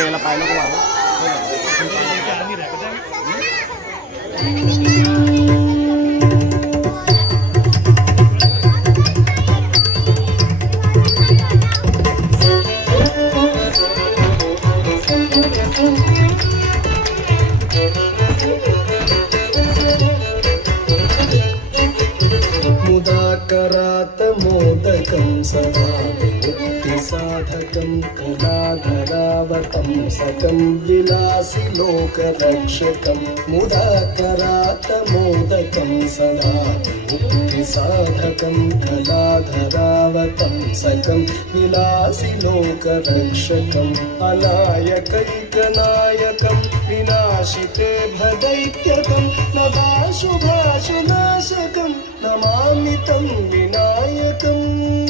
याला पाय नको मारू. मुदाकरात् मोदकं सदा विमुक्तिसाधकं कलाधरावतं सकं विलासि लोकरक्षकं. मुदाकरात् मोदकं सदा विमुक्तिसाधकं कलाधरावतं सकं विलासि लोकरक्षकम्. अनायकैकनायकं विनाशिते भदैत्यकं नदाशुभाशुनाशकं नमामि तं विनायकम्.